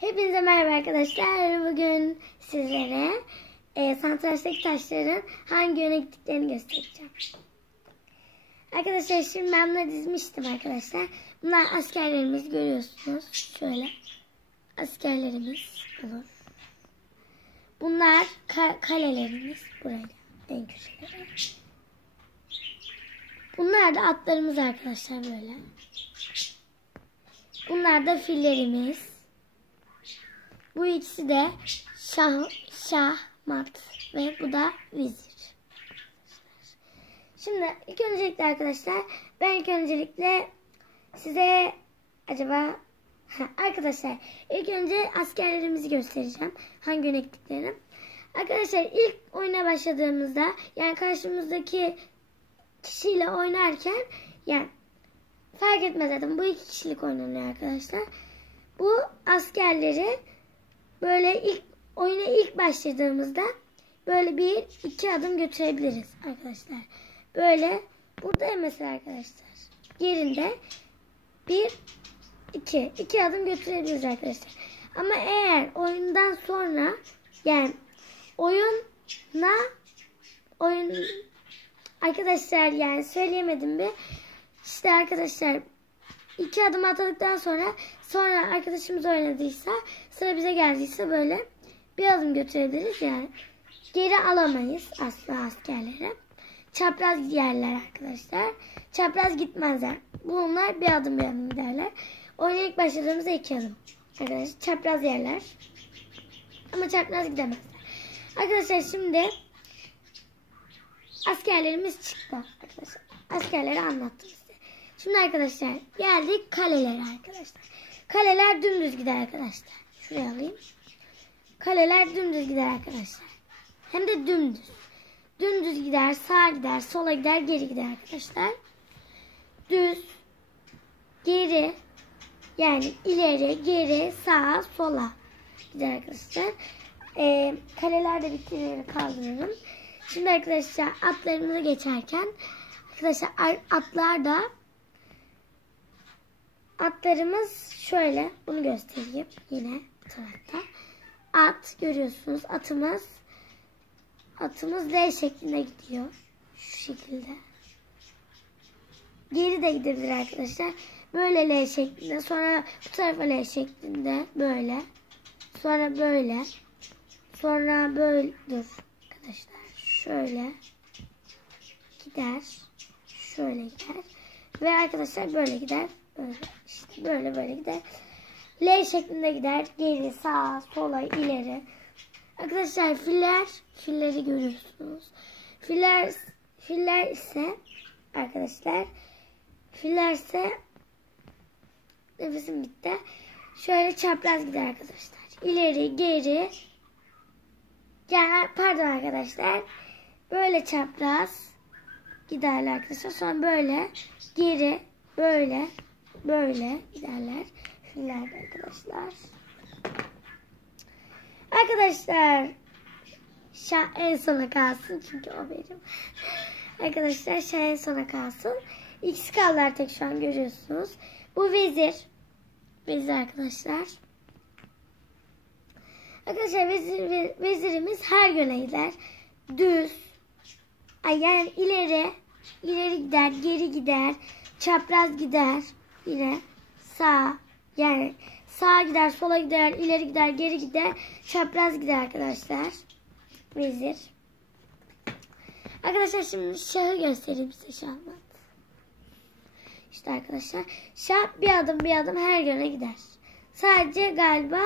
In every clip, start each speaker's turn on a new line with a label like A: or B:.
A: Hepinize merhaba arkadaşlar. Bugün sizlere e, santraçtaki taşların hangi yöne gittiklerini göstereceğim. Arkadaşlar şimdi ben bunları dizmiştim arkadaşlar. Bunlar askerlerimiz görüyorsunuz. Şöyle. Askerlerimiz olur. Bunlar ka- kalelerimiz. Buraya. En köşelere. Bunlar da atlarımız arkadaşlar böyle. Bunlar da fillerimiz. Bu ikisi de şah, şahmat ve bu da vizir. Şimdi ilk öncelikle arkadaşlar ben ilk öncelikle size acaba arkadaşlar ilk önce askerlerimizi göstereceğim. Hangi yöne gittiklerini. Arkadaşlar ilk oyuna başladığımızda yani karşımızdaki kişiyle oynarken yani fark etmez zaten bu iki kişilik oynanıyor arkadaşlar. Bu askerleri böyle ilk oyuna ilk başladığımızda böyle bir iki adım götürebiliriz arkadaşlar. Böyle burada mesela arkadaşlar yerinde bir iki iki adım götürebiliriz arkadaşlar. Ama eğer oyundan sonra yani oyuna oyun arkadaşlar yani söyleyemedim bir işte arkadaşlar iki adım atladıktan sonra sonra arkadaşımız oynadıysa sıra bize geldiyse böyle bir adım götürebiliriz yani. Geri alamayız asla askerlere. Çapraz yerler arkadaşlar. Çapraz gitmezler. Bunlar bir adım bir adım giderler. Oyuna ilk başladığımızda iki adım. Arkadaşlar çapraz yerler. Ama çapraz gidemezler. Arkadaşlar şimdi askerlerimiz çıktı arkadaşlar. Askerleri anlattım. Şimdi arkadaşlar geldik kalelere arkadaşlar. Kaleler dümdüz gider arkadaşlar. Şuraya alayım. Kaleler dümdüz gider arkadaşlar. Hem de dümdüz. Dümdüz gider, sağa gider, sola gider, geri gider arkadaşlar. Düz, geri, yani ileri, geri, sağa, sola gider arkadaşlar. Ee, kalelerde bitkileri kaldırırım. Şimdi arkadaşlar atlarımıza geçerken arkadaşlar atlar da atlarımız şöyle bunu göstereyim yine bu tarafta. At görüyorsunuz atımız atımız L şeklinde gidiyor. Şu şekilde. Geri de gidebilir arkadaşlar. Böyle L şeklinde. Sonra bu tarafa L şeklinde. Böyle. Sonra böyle. Sonra böyle. Dur arkadaşlar. Şöyle. Gider. Şöyle gider. Ve arkadaşlar böyle gider. İşte böyle böyle gider. L şeklinde gider. Geri, sağa, sola, ileri. Arkadaşlar filler, filleri görüyorsunuz. Filler, filler ise arkadaşlar filler ise nefesim bitti. Şöyle çapraz gider arkadaşlar. İleri, geri. Yani pardon arkadaşlar. Böyle çapraz giderler arkadaşlar. Sonra böyle geri, böyle, böyle giderler. Filler arkadaşlar. Arkadaşlar şah en sona kalsın çünkü o benim. Arkadaşlar şah en sona kalsın. İkisi kaldı artık şu an görüyorsunuz. Bu vezir. Vezir arkadaşlar. Arkadaşlar vezir, vezirimiz her yöne gider. Düz. Ay yani ileri. ileri gider. Geri gider. Çapraz gider. Yine sağ. Yani Sağa gider, sola gider, ileri gider, geri gider. Çapraz gider arkadaşlar. Vezir. Arkadaşlar şimdi şahı göstereyim size şahmat. İşte arkadaşlar şah bir adım bir adım her yöne gider. Sadece galiba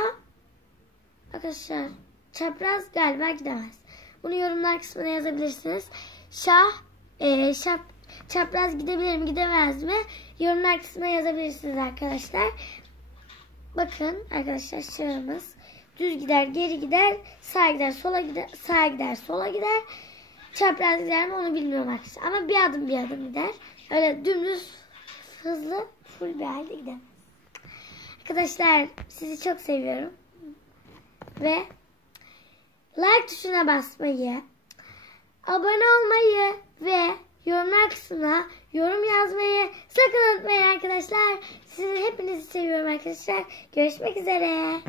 A: arkadaşlar çapraz galiba gidemez. Bunu yorumlar kısmına yazabilirsiniz. Şah e, şap, çapraz gidebilir mi gidemez mi? Yorumlar kısmına yazabilirsiniz arkadaşlar. Bakın arkadaşlar şahımız düz gider, geri gider, sağa gider, sola gider, sağa gider, sola gider. Çapraz gider mi onu bilmiyorum arkadaşlar. Ama bir adım bir adım gider. Öyle dümdüz hızlı full bir halde gider. Arkadaşlar sizi çok seviyorum. Ve like tuşuna basmayı, abone olmayı kısmına yorum yazmayı sakın unutmayın arkadaşlar. Sizi hepinizi seviyorum arkadaşlar. Görüşmek üzere.